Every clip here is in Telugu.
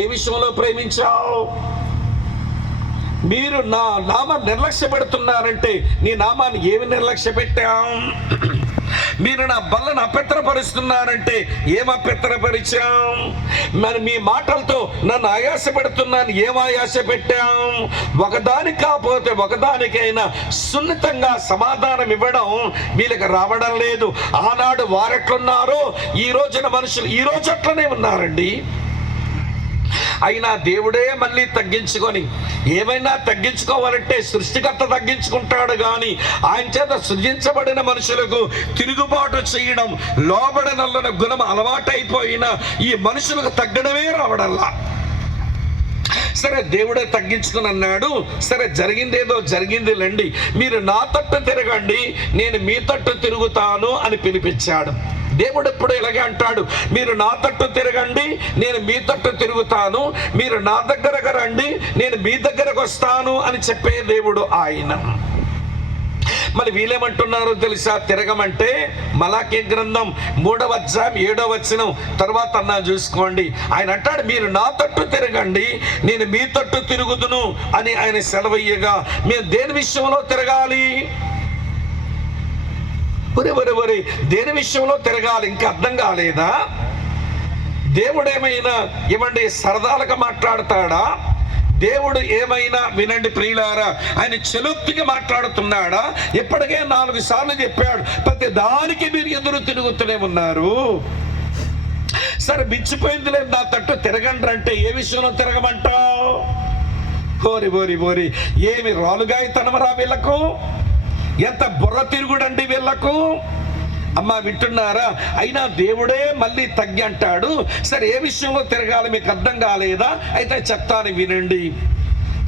ఏ విషయంలో ప్రేమించావు? మీరు నా నామ నిర్లక్ష్య పెడుతున్నారంటే నీ నామాన్ని ఏమి నిర్లక్ష్య పెట్టాం మీరు నా బల్లను అపెత్తరపరుస్తున్నారంటే ఏం అపెత్తరపరిచాం మరి మీ మాటలతో నన్ను ఆయాస పెడుతున్నాను ఏం ఆయాస పెట్టాం ఒకదానికి కాకపోతే ఒకదానికైనా సున్నితంగా సమాధానం ఇవ్వడం వీళ్ళకి రావడం లేదు. ఆనాడు వారెట్లున్నారో ఈ రోజున మనుషులు ఈ రోజు అట్లనే ఉన్నారండి. అయినా దేవుడే మళ్ళీ తగ్గించుకొని ఏమైనా తగ్గించుకోవాలంటే సృష్టికర్త తగ్గించుకుంటాడు కానీ ఆయన చేత సృజించబడిన మనుషులకు తిరుగుబాటు చేయడం లోబడనల్లన గుణం అలవాటైపోయిన ఈ మనుషులకు తగ్గడమే రావడల్లా. సరే దేవుడే తగ్గించుకుని అన్నాడు సరే జరిగిందేదో జరిగింది లండి మీరు నా తట్టు తిరగండి నేను మీ తట్టు తిరుగుతాను అని పిలిపించాడు. దేవుడు ఎప్పుడు ఇలాగే అంటాడు మీరు నా తట్టు తిరగండి నేను మీ తట్టు తిరుగుతాను మీరు నా దగ్గరకు రండి నేను మీ దగ్గరకు వస్తాను అని చెప్పే దేవుడు ఆయన. మరి వీళ్ళేమంటున్నారు తెలుసా? తిరగమంటే మలాఖీ గ్రంథం మూడవ అధ్యాయం ఏడవ వచనం తర్వాత అన్నా చూసుకోండి. ఆయన అంటాడు మీరు నా తట్టు తిరగండి నేను మీ తట్టు తిరుగుదును అని ఆయన సెలవయ్యగా మేము దేని విషయంలో తిరగాలి? ఒరే ఒరే ఒరే దేని విషయంలో తిరగాలి? ఇంకా అర్థం కాలేదా? దేవుడేమైనా ఏమండి సరదాలుగా మాట్లాడతాడా? దేవుడు ఏమైనా వినండి ప్రియులారా ఆయన చెలుక్తిగా మాట్లాడుతున్నాడా? ఇప్పటికే నాలుగు సార్లు చెప్పాడు ప్రతి దానికి మీరు ఎదురు తిరుగుతూనే ఉన్నారు. సరే మించిపోయింది లేదు నా తట్టు తిరగండి అంటే ఏ విషయంలో తిరగమంటావు? ఓరి ఓరి ఓరి ఏమి రాలుగాయతనమరా వీళ్ళకు? ఎంత బుర్ర తిరుగుడండి వీళ్ళకు? అమ్మా వింటున్నారా? అయినా దేవుడే మళ్ళీ తగ్గి అంటాడు. సరే ఏ విషయంలో తిరగాలి? మీకు అర్థం కాలేదా? అయితే చెప్తాను వినండి.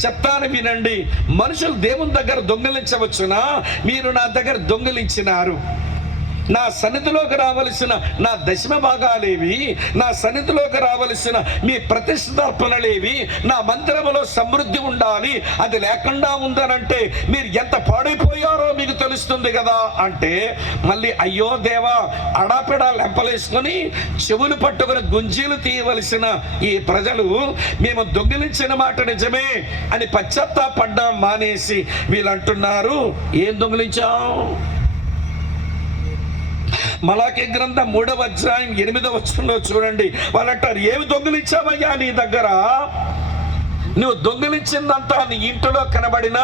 చెప్తాను వినండి. మనుషులు దేవుని దగ్గర దొంగిలించవచ్చునా? మీరు నా దగ్గర దొంగిలించినారు. నా సన్నిధిలోకి రావలసిన నా దశమ భాగాలేవి నా సన్నిధిలోకి రావలసిన మీ ప్రతిష్టార్పణలేవి నా మందిరంలో సమృద్ధి ఉండాలి అది లేకుండా ఉందనంటే మీరు ఎంత పాడైపోయారో మీకు తెలుస్తుంది కదా అంటే మళ్ళీ అయ్యో దేవా అడాపిడా లెంపలేసుకొని చెవులు పట్టుకుని గుంజీలు తీయవలసిన ఈ ప్రజలు మేము దొంగిలించిన మాట నిజమే అని పశ్చాత్తాపడ్డం మానేసి వీళ్ళు అంటున్నారు ఏం దొంగిలించాం? మలాకి గ్రంథం మూడవ అధ్యాయం ఎనిమిదవ వచనంలో చూడండి. వాళ్ళు అంటారు ఏమి దొంగిలించావయ్యా నీ దగ్గర? నువ్వు దొంగిలించిందంతా నీ ఇంటిలో కనబడినా?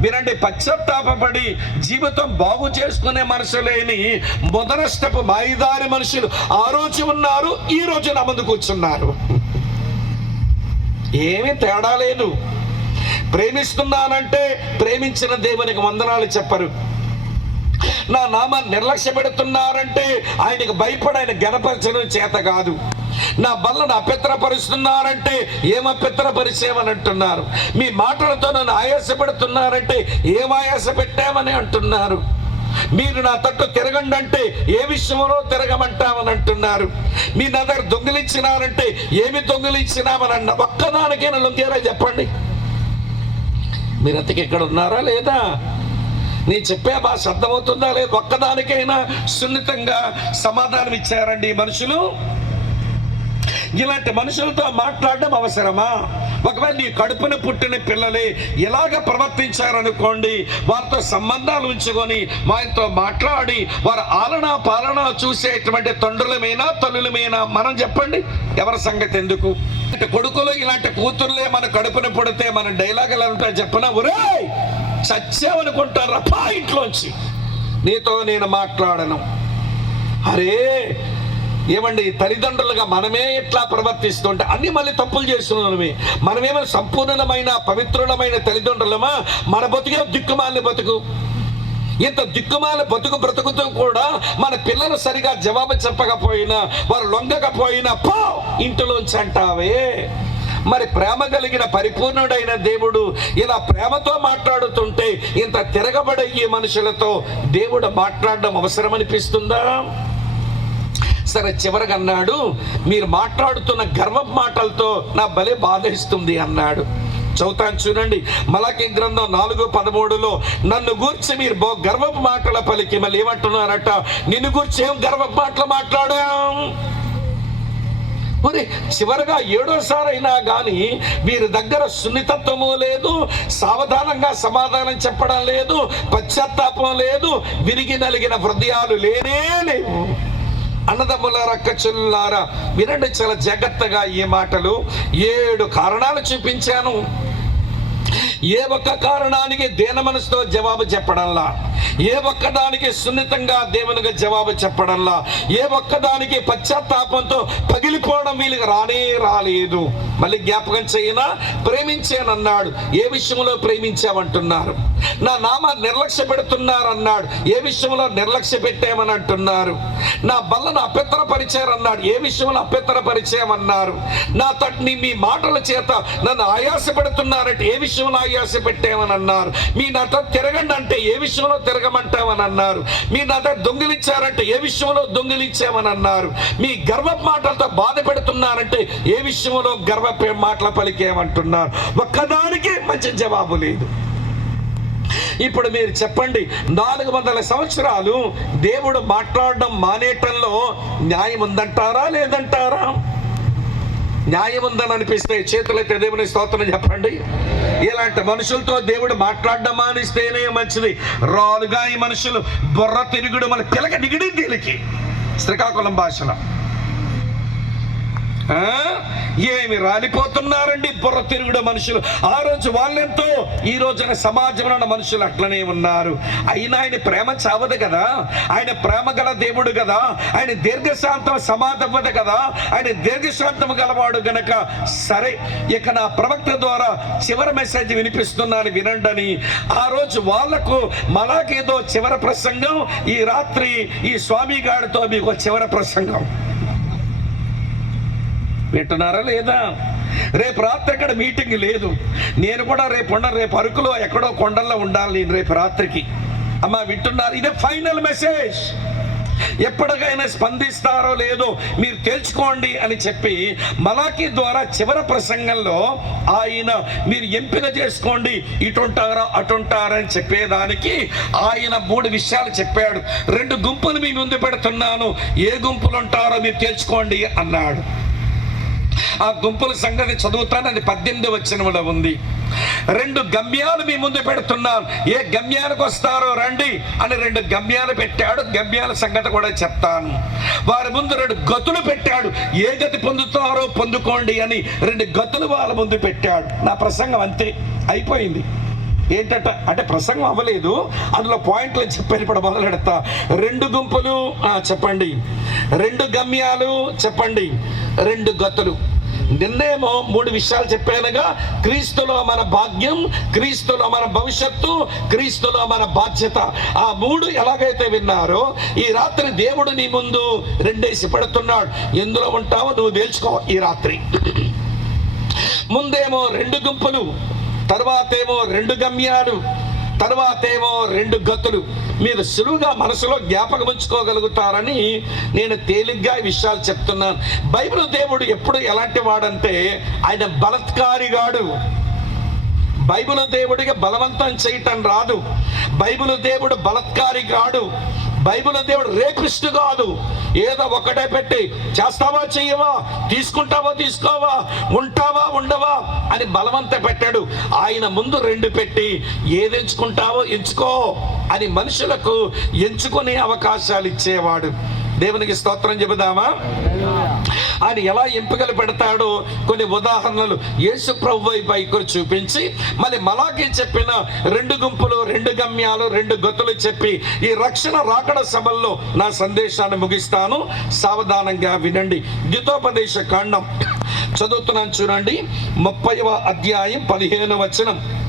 వినండి పశ్చాత్తాపడి జీవితం బాగు చేసుకునే మనసు లేని మొదనష్టపు మాయిదారి మనుషులు ఆ రోజు ఉన్నారు ఈ రోజు నా ముందు కూర్చున్నారు. ఏమీ తేడా లేదు. ప్రేమిస్తున్నానంటే ప్రేమించిన దేవునికి వందనాలు చెప్పరు. నా నామాన్ని నిర్లక్ష్య పెడుతున్నారంటే ఆయనకు భయపడి ఆయన గణపరచడం చేత కాదు. నా బల్లను అపెత్తరపరుస్తున్నారంటే ఏం అపెత్తరపరిచేమని అంటున్నారు. మీ మాటలతో నన్ను ఆయాసపెడుతున్నారంటే ఏం ఆయాస పెట్టామని అంటున్నారు. మీరు నా తట్టు తిరగండి అంటే ఏ విషయంలో తిరగమంటామని అంటున్నారు. మీ నా దగ్గర దొంగిలించినారంటే ఏమి దొంగిలించినామని అన్న ఒక్కదానికైనా నన్ను చెప్పండి. మీరు అతకి ఇక్కడ ఉన్నారా లేదా? నీ చెప్పే భాష అర్థమవుతుందా లేదు? ఒక్కదానికైనా సున్నితంగా సమాధానం ఇచ్చారండి ఈ మనుషులు. ఇలాంటి మనుషులతో మాట్లాడడం అవసరమా? ఒకవేళ నీ కడుపున పుట్టిన పిల్లలే ఎలాగ ప్రవర్తించారనుకోండి వారితో సంబంధాలు ఉంచుకొని వారితో మాట్లాడి వారి ఆలన పాలన చూసేటువంటి తండ్రులమైనా తల్లులమైనా? మనం చెప్పండి. ఎవరి సంగతి ఎందుకు? కొడుకులు ఇలాంటి కూతుర్లే మన కడుపున పుడితే మన డైలాగులు అంతా చెప్పనా? ఒరే చచ్చావనుకుంటారా పా ఇంట్లోంచి. నీతో నేను మాట్లాడను. అరే ఏమండి తల్లిదండ్రులుగా మనమే ఎట్లా ప్రవర్తిస్తుంటే అన్ని మళ్ళీ తప్పులు చేస్తున్నామే మనమేమో సంపూర్ణమైన పవిత్రులమైన తల్లిదండ్రులమా? మన బతుకే దిక్కుమాలిన బతుకు. ఇంత దిక్కుమాల బతుకు బ్రతుకుతూ కూడా మన పిల్లలు సరిగా జవాబు చెప్పకపోయినా వారు లొంగకపోయినా పో ఇంటిలోంచి అంటావే. మరి ప్రేమ కలిగిన పరిపూర్ణుడైన దేవుడు ఇలా ప్రేమతో మాట్లాడుతుంటే ఇంత తిరగబడే ఈ మనుషులతో దేవుడు మాట్లాడడం అవసరం అనిపిస్తుందా సరే చివరగా అన్నాడు మీరు మాట్లాడుతున్న గర్వ మాటలతో నా బలే బాధిస్తుంది అన్నాడు. చదువుతాను చూడండి మలాకి గ్రంథం నాలుగు పదమూడులో నన్ను గూర్చి మీరు బో గర్వపు మాటల పలికి మళ్ళీ ఏమంటున్నారట? నిన్ను గూర్చి ఏం గర్వపు మాటలు మాట్లాడాం? మరి చివరగా ఏడోసారైనా అయినా కానీ వీరి దగ్గర సున్నితత్వము లేదు సావధానంగా సమాధానం చెప్పడం లేదు పశ్చాత్తాపం లేదు విరిగి నలిగిన హృదయాలు లేనే లేవు. అన్నదమ్ములారా అక్క చెల్లులారా వినండి చాలా జాగ్రత్తగా ఈ మాటలు. ఏడు కారణాలు చూపించాను. ఏ ఒక్క కారణానికి దేన మనసుతో జవాబు చెప్పడంలా. ఏ ఒక్కదానికి సున్నితంగా దేవునికి జవాబు చెప్పడంలా ఏ ఒక్కదానికి పశ్చాత్తాపంతో పగిలిపోవడం వీళ్ళకి రానే రాలేదు. మళ్ళీ జ్ఞాపకం చేయనా? ప్రేమించానన్నాడు. ఏ విషయంలో ప్రేమించామంటున్నారు నా నామ నిర్లక్ష్య పెడుతున్నారన్నాడు. ఏ విషయంలో నిర్లక్ష్య పెట్టామని అంటున్నారు నా బల్లను అభ్యంతరపరిచారన్నాడు ఏ విషయంలో అభ్యంతరపరిచామన్నారు నా తట్ని మీ మాటల చేత నన్ను ఆయాస పెడుతున్నారంటే ఏ విషయంలో ఆయాస పెట్టామని అన్నారు మీ నట తిరగండి అంటే ఏ విషయంలో తిరగమంటామని అన్నారు మీ దగ్గర దొంగిలించారంటే ఏ విషయంలో దొంగిలించామని అన్నారు మీ గర్వ మాటలతో బాధ పెడుతున్నారంటే ఏ విషయంలో గర్వ మాటల పలికేమంటున్నారు? ఒక్కదానికి మంచి జవాబు లేదు. ఇప్పుడు మీరు చెప్పండి నాలుగు వందల సంవత్సరాలు దేవుడు మాట్లాడడం మానేయటంలో న్యాయం ఉందంటారా లేదంటారా? న్యాయం ఉందని అనిపిస్తే చేతులైతే దేవుని స్తోత్రం చెప్పండి. ఇలాంటి మనుషులతో దేవుడు మాట్లాడడం మానిస్తేనే మంచిది. రాలుగా ఈ మనుషులు బుర్ర తిరుగుడు మన పిలక దిగిడి దీనికి శ్రీకాకుళం భాషలో. ఏమి రాలిపోతున్నారండి బుర్ర తిరుగుడు మనుషులు. ఆ రోజు వాళ్ళెంతో ఈ రోజున సమాజంలో ఉన్న మనుషులు అట్లనే ఉన్నారు. అయినా ఆయన ప్రేమ చావదు కదా? ఆయన ప్రేమ గల దేవుడు కదా? ఆయన దీర్ఘశాంతం సమాధవ్వదు కదా? ఆయన దీర్ఘశాంతం గలవాడు గనక సరే ఇక నా ప్రవక్త ద్వారా చివరి మెసేజ్ వినిపిస్తున్నాను వినండి ఆ రోజు వాళ్ళకు మలాకేదో చివరి ప్రసంగం ఈ రాత్రి ఈ స్వామి గారితో మీకు చివరి ప్రసంగం. వింటున్నారా లేదా? రేపు రాత్రి అక్కడ మీటింగ్ లేదు. నేను కూడా రేపు ఉండ రేపు అరకులో ఎక్కడో కొండల్లో ఉండాలి నేను రేపు రాత్రికి. అమ్మా వింటున్నారు? ఇదే ఫైనల్ మెసేజ్. ఎప్పటికైనా స్పందిస్తారో లేదో మీరు తెలుసుకోండి అని చెప్పి మలాకి ద్వారా చివరి ప్రసంగంలో ఆయన మీరు ఎంపిక చేసుకోండి ఇటుంటారా అటుంటారా అని చెప్పేదానికి ఆయన మూడు విషయాలు చెప్పాడు. రెండు గుంపులు మీ ముందు పెడుతున్నాను. ఏ గుంపులు ఉంటారో మీరు తెలుసుకోండి అన్నాడు. ఆ గుంపుల సంగతి చదువుతాను. అది పద్దెనిమిది కూడా ఉంది. రెండు గమ్యాలు మీ ముందు పెడుతున్నాను. ఏ గమ్యానికి వస్తారో రండి అని రెండు గమ్యాలు పెట్టాడు. గమ్యాల సంగతి కూడా చెప్తాను. వారి ముందు రెండు గతులు పెట్టాడు. ఏ గతి పొందుతారో పొందుకోండి అని రెండు గతులు వాళ్ళ ముందు పెట్టాడు. నా ప్రసంగం అంతే. అయిపోయింది. ఏంటంట? అంటే ప్రసంగం అవ్వలేదు. అందులో పాయింట్లు చెప్పాను ఇప్పుడు మొదలెడతా రెండు గుంపులు చెప్పండి. రెండు గమ్యాలు చెప్పండి. రెండు గతులు. నిన్నేమో మూడు విషయాలు చెప్పానుగా క్రీస్తులో మన భాగ్యం క్రీస్తులో మన భవిష్యత్తు క్రీస్తులో మన బాధ్యత. ఆ మూడు ఎలాగైతే విన్నారో ఈ రాత్రి దేవుడు నీ ముందు రెండేసి పెడుతున్నాడు. ఎందులో ఉంటావో నువ్వు తేల్చుకో ఈ రాత్రి. ముందేమో రెండు గుంపులు తర్వాతేమో రెండు గమ్యాలు. తర్వాతేమో రెండు గతులు. మీరు సులువుగా మనసులో జ్ఞాపకం ఉంచుకోగలుగుతారని నేను తేలిగ్గా ఈ విషయాలు చెప్తున్నాను. బైబిల్ దేవుడు ఎప్పుడు ఎలాంటి వాడంటే ఆయన బలత్కారిగాడు బైబిల్ దేవుడికి బలవంతం చేయటం రాదు. బైబిల్ దేవుడు బలత్కారి కాడు బైబిల్ దేవుడు రేపిస్ట్ కాదు. ఏదో ఒకటే పెట్టి చేస్తావా చెయ్యవా? తీసుకుంటావా తీసుకోవా? ఉంటావా ఉండవా? అని బలవంత పెట్టాడు. ఆయన ముందు రెండు పెట్టి ఏది ఎంచుకుంటావో ఎంచుకో అని మనుషులకు ఎంచుకునే అవకాశాలు ఇచ్చేవాడు. దేవునికి స్తోత్రం చెబుదామా? ఆయన ఎలా ఎంపికలు పెడతాడో కొన్ని ఉదాహరణలు యేసు ప్రభు వైపు ఇక్కడ చూపించి మళ్ళీ మలాకి చెప్పిన రెండు గుంపులు రెండు గమ్యాలు రెండు గతులు చెప్పి ఈ రక్షణ రాకడ సభల్లో నా సందేశాన్ని ముగిస్తాను. సావధానంగా వినండి. ద్యుతోపదేశ కాండం. చదువుతున్నాను చూడండి. ముప్పైవ అధ్యాయం పదిహేను వచనం.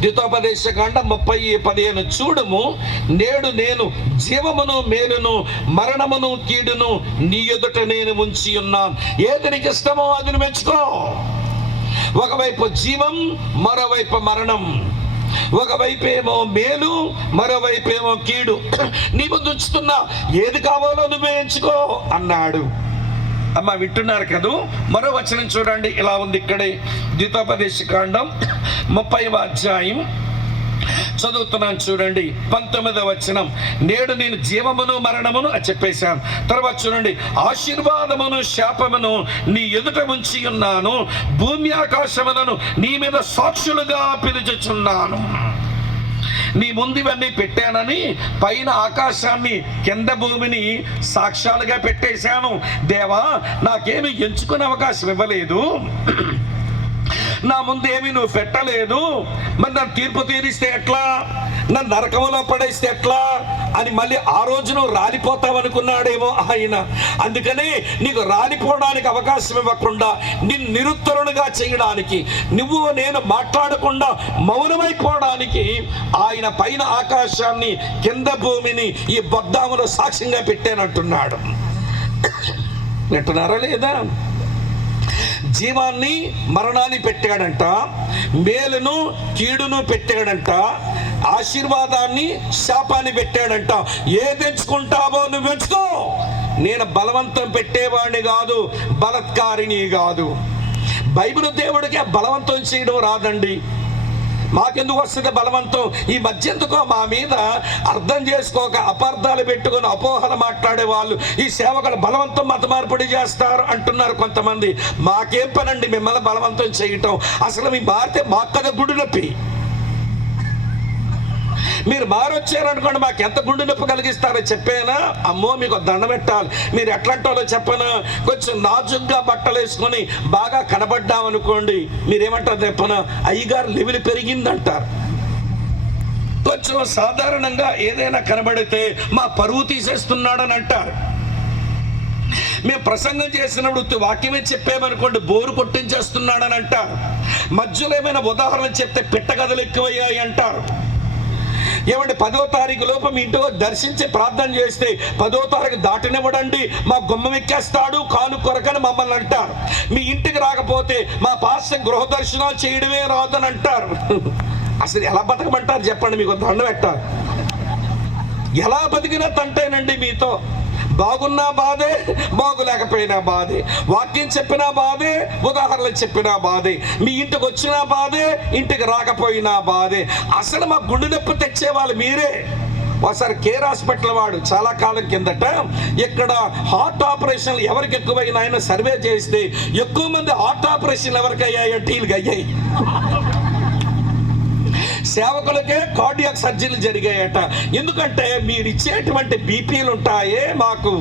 ద్వితోపదేశ కాండ ముప్పై పదిహేను చూడము. నేడు నేను జీవమును మేలును మరణమును కీడును నీ ఎదుట నేను ఉంచి ఉన్నాను. ఏది నీకు ఇష్టమో అది మెచ్చుకో. ఒకవైపు జీవం మరోవైపు మరణం. ఒకవైపు ఏమో మేలు మరోవైపు ఏమో కీడు. నీ ముందు ఉంచుతున్నా. ఏది కావాలో నువ్వే ఎంచుకో అన్నాడు. అమ్మ వింటున్నారు కదూ? మరో వచనం చూడండి. ఇలా ఉంది ఇక్కడే. ద్వితోపదేశ కాండం ముప్పై అధ్యాయం. చదువుతున్నాను చూడండి. పంతొమ్మిదవ వచనం. నేడు నేను జీవమును మరణమును అని చెప్పేశాను. తర్వాత చూడండి. ఆశీర్వాదమును శాపమును నీ ఎదుట ఉంచి ఉన్నాను. భూమి ఆకాశములను నీ మీద సాక్షులుగా పిలుచుచున్నాను. నీ ముందు ఇవన్నీ పెట్టానని పైన ఆకాశాన్ని కింద భూమిని సాక్ష్యాలుగా పెట్టేశాను. దేవా నాకేమి ఎంచుకునే అవకాశం ఇవ్వలేదు. నా ముందు నువ్వు పెట్టలేదు. మరి నన్ను తీర్పు తీరిస్తే ఎట్లా? నన్ను నరకంలో పడేస్తే ఎట్లా? అని మళ్ళీ ఆ రోజు నువ్వు రాలిపోతావనుకున్నాడేమో ఆయన. అందుకనే నీకు రాలిపోవడానికి అవకాశం ఇవ్వకుండా నిన్ను నిరుత్తరునిగా చేయడానికి నువ్వు నేను మాట్లాడకుండా మౌనమైపోవడానికి ఆయన పైన ఆకాశాన్ని కింద భూమిని ఈ బొద్దాములో సాక్ష్యంగా పెట్టానంటున్నాడు. వింటున్నారా లేదా? జీవాన్ని మరణాన్ని పెట్టాడంట మేలును కీడును పెట్టాడంట ఆశీర్వాదాన్ని శాపాన్ని పెట్టాడంట. ఏది ఎంచుకుంటావో నువ్వు ఎంచుకో నేను బలవంతం పెట్టేవాడిని కాదు బలత్కారిని కాదు. బైబిల్ దేవుడికి బలవంతం చేయడం రాదండి. మాకెందుకు వస్తుంది బలవంతం? ఈ మధ్య ఎందుకో మా మీద అర్థం చేసుకోక అపార్థాలు పెట్టుకొని అపోహలు మాట్లాడే వాళ్ళు ఈ సేవకులు బలవంతం మత మార్పిడి చేస్తారు అంటున్నారు కొంతమంది. మాకేం పనండి? మిమ్మల్ని బలవంతం చేయటం. అసలు మీ మారితే మా కదా గుడి నొప్పి. మీరు మారొచ్చారనుకోండి మాకు ఎంత గుండె నొప్పి కలిగిస్తారో చెప్పేనా? అమ్మో మీకు దండ పెట్టాలి. మీరు ఎట్లాంటోలో చెప్పను? కొంచెం నాజుగ్గా బట్టలు వేసుకొని బాగా కనబడ్డామనుకోండి మీరేమంటారు చెప్పను? అయ్యగారు లెవెల్ పెరిగిందంటారు. కొంచెం సాధారణంగా ఏదైనా కనబడితే మా పరువు తీసేస్తున్నాడని అంటారు. మేము ప్రసంగం చేసినప్పుడు వాక్యమే చెప్పామనుకోండి బోరు కొట్టించేస్తున్నాడని అంటారు. మధ్యలో ఏమైనా ఉదాహరణ చెప్తే పిట్టగదలు ఎక్కువయ్యాయి అంటారు. ఏమంటే పదో తారీఖు లోపు మీ ఇంటికి దర్శించి ప్రార్థన చేస్తే పదో తారీఖు దాటినివ్వడండి మా గుమ్మం ఎక్కేస్తాడు కాలు కొరకని మమ్మల్ని అంటారు. మీ ఇంటికి రాకపోతే మా పాస్ గృహ దర్శనాలు చేయడమే రాదని అంటారు. అసలు ఎలా బతకమంటారు చెప్పండి మీకు దండ పెట్టారు ఎలా బతికినా తంటేనండి మీతో బాగున్నా బాధే బాగులేకపోయినా బాధే. వాక్యం చెప్పినా బాధే ఉదాహరణలు చెప్పినా బాధే. మీ ఇంటికి వచ్చినా బాధే ఇంటికి రాకపోయినా బాధే. అసలు మా గుండె నొప్పి తెచ్చేవాళ్ళు మీరే. ఒకసారి కేర్ హాస్పిటల్ వాడు చాలా కాలం కిందట ఇక్కడ హార్ట్ ఆపరేషన్లు ఎవరికి ఎక్కువైనా ఆయన సర్వే చేస్తే ఎక్కువ మంది హార్ట్ ఆపరేషన్లు ఎవరికి అయ్యాయంటే వీళ్ళకి అయ్యాయి సేవకులకే కార్డియాక్ సర్జరీలు జరిగాయట. ఎందుకంటే మీరు ఇచ్చేటువంటి బీపీలు ఉంటాయే మాకు.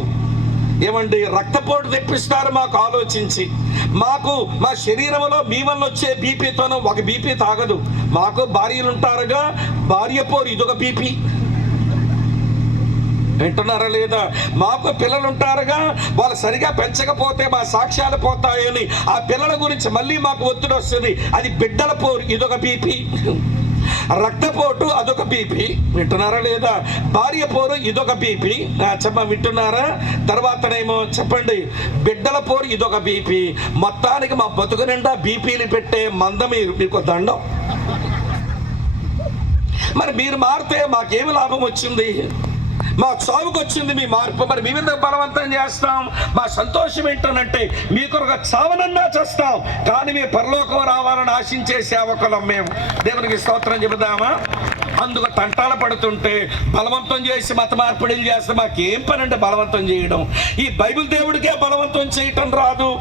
ఏమండి రక్తపోటు తెప్పిస్తారు మాకు ఆలోచించి. మాకు మా శరీరంలో మీ వల్ల వచ్చే బీపీతోనూ ఒక బీపీ తాగదు. మాకు భార్యలు ఉంటారుగా భార్య పోరు ఇదొక బీపీ. వింటున్నారా లేదా? మాకు పిల్లలు ఉంటారుగా వాళ్ళు సరిగా పెంచకపోతే మా సాక్ష్యాలు పోతాయని. ఆ పిల్లల గురించి మళ్ళీ మాకు ఒత్తిడి వస్తుంది అది బిడ్డల పోరు ఇదొక బీపీ. రక్తపోటు అదొక బీపీ. వింటున్నారా లేదా? భార్య పోరు ఇదొక బీపీ. చెప్ప వింటున్నారా? తర్వాతనేమో చెప్పండి. బిడ్డల పోరు ఇదొక బీపీ. మొత్తానికి మా బతుకు నిండా బీపీలు పెట్టే మంద మీరు. మీకు దండం. మరి మీరు మారితే మాకేమి లాభం వచ్చింది? మా చావుకు వచ్చింది మీ మార్పు. మరి మీ మీద బలవంతం చేస్తాం. మా సంతోషం ఏంటనంటే మీ కొరకు చావనన్నా చేస్తాం. కానీ మీ పరలోకం రావాలని ఆశించే సేవకులం మేము. దేవునికి స్తోత్రం చెబుదామా? అందుకు తంటాల పడుతుంటే బలవంతం చేసి మత మార్పిడిలు చేస్తే మాకేం పని అంటే బలవంతం చేయడం. ఈ బైబిల్ దేవుడికే బలవంతం చేయటం రాదు.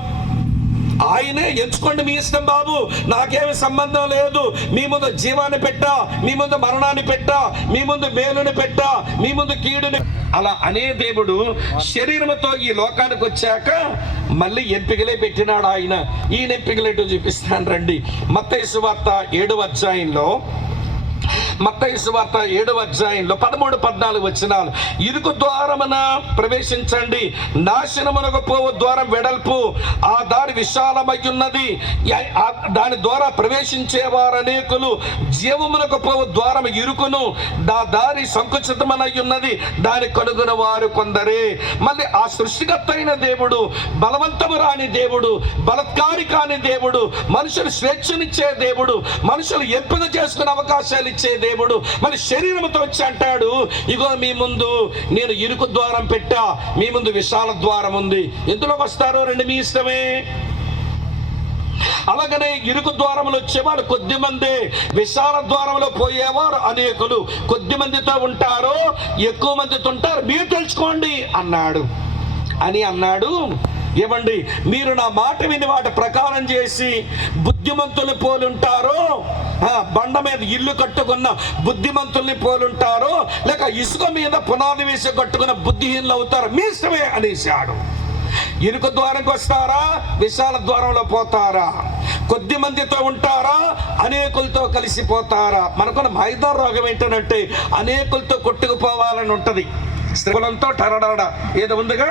ఆయనే ఎంచుకోండి మీ ఇష్టం బాబు. నాకేమి సంబంధం లేదు. మీ ముందు జీవాన్ని పెట్టా మీ ముందు మరణాన్ని పెట్టా మీ ముందు మేలుని పెట్టా మీ ముందు కీడుని అలా అనే దేవుడు శరీరంతో ఈ లోకానికి వచ్చాక మళ్ళీ ఎంపికలే పెట్టినాడు ఆయన. ఈయన ఎంపికలేటో చూపిస్తాను రండి. మత్తైసు వార్త ఏడు అధ్యాయంలో మత్తయి సువార్త ఏడవ అధ్యాయంలో పదమూడు పద్నాలుగు వచ్చినాలు ఇరుకు ద్వారమున ప్రవేశించండి. నాశనమునకు పోవు ద్వారం వెడల్పు. ఆ దారి విశాలమై ఉన్నది దాని ద్వారా ప్రవేశించేవారు అనేకులు జీవమునకు పోవు ద్వారం ఇరుకును. దా దారి సంకుచితమనై ఉన్నది దాని కనుగొన వారు కొందరే. మళ్ళీ ఆ సృష్టికర్తైన దేవుడు బలవంతము రాని దేవుడు బలత్కారి కాని దేవుడు మనుషులు స్వేచ్ఛనిచ్చే దేవుడు మనుషులు ఎంపిక చేసుకునే అవకాశాలు ఇచ్చే దేవుడు మరి శరీరంతో వచ్చి అంటాడు ఇగో మీ ముందు నేను ఇరుకు ద్వారం పెట్టా మీ ముందు విశాల ద్వారం ఉంది. ఎందులోకి వస్తారో రెండు మీ ఇష్టమే? అలాగనే ఇరుకు ద్వారములు వచ్చేవారు కొద్ది మంది విశాల ద్వారంలో పోయేవారు అనేకులు. కొద్ది మందితో ఉంటారు ఎక్కువ మందితో ఉంటారు మీరు తెలుసుకోండి అన్నాడు. అని అన్నాడు ఏమండి మీరు నా మాట విని వాటి ప్రకారం చేసి బుద్ధిమంతుల్ని పోలుంటారో బండ మీద ఇల్లు కట్టుకున్న బుద్ధిమంతుల్ని పోలుంటారో లేక ఇసుక మీద పునాది వేసి కట్టుకున్న బుద్ధిహీనులు అవుతారు మీ ఇష్టమే అనేసాడు ఇరుకు ద్వారంకి వస్తారా? విశాల ద్వారంలో పోతారా? కొద్ది మందితో ఉంటారా? అనేకులతో కలిసిపోతారా మనకున్న మైదాన రోగం ఏంటంటే అనేకులతో కొట్టుకుపోవాలని ఉంటది. స్త్రీలంతో టరడరడ. ఏదో ఉందిగా?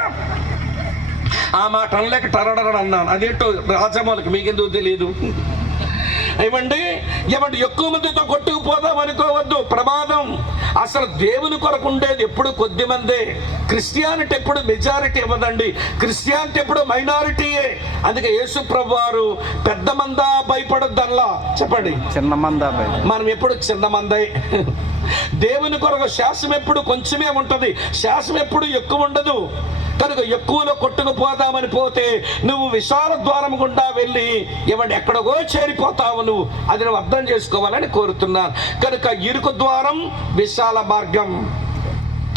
ఆ మాట అనలేక టరడరడ అన్నాను. అదేంటో రాజమౌళికి మీకెందుకు తెలియదు ఏమండి? ఏమండి ఎక్కువ మందితో కొట్టుకుపోదాం అనుకోవద్దు. ప్రమాదం. అసలు దేవుని కొరకు ఉండేది ఎప్పుడు కొద్ది మందే. క్రిస్టియానిటీ ఎప్పుడు మెజారిటీ ఇవ్వదండి క్రిస్టియానిటీ ఎప్పుడు మైనారిటీయే. అందుకే యేసు ప్రభు వారు పెద్ద మందా భయపడొద్దల్లా. చెప్పండి. చిన్న మందాబాయ్ మనం ఎప్పుడు చిన్న మందై? దేవుని కొరకు శాసం ఎప్పుడు కొంచెమే ఉంటది. శాసం ఎప్పుడు ఎక్కువ ఉండదు. కనుక ఎక్కువలో కొట్టుకుపోదామని పోతే నువ్వు విశాల ద్వారం గుండా వెళ్ళి ఇవ్వండి ఎక్కడికో చేరిపోతావు నువ్వు. అది నువ్వు అర్థం చేసుకోవాలని కోరుతున్నాను. కనుక ఇరుకు ద్వారం విశాల మార్గం.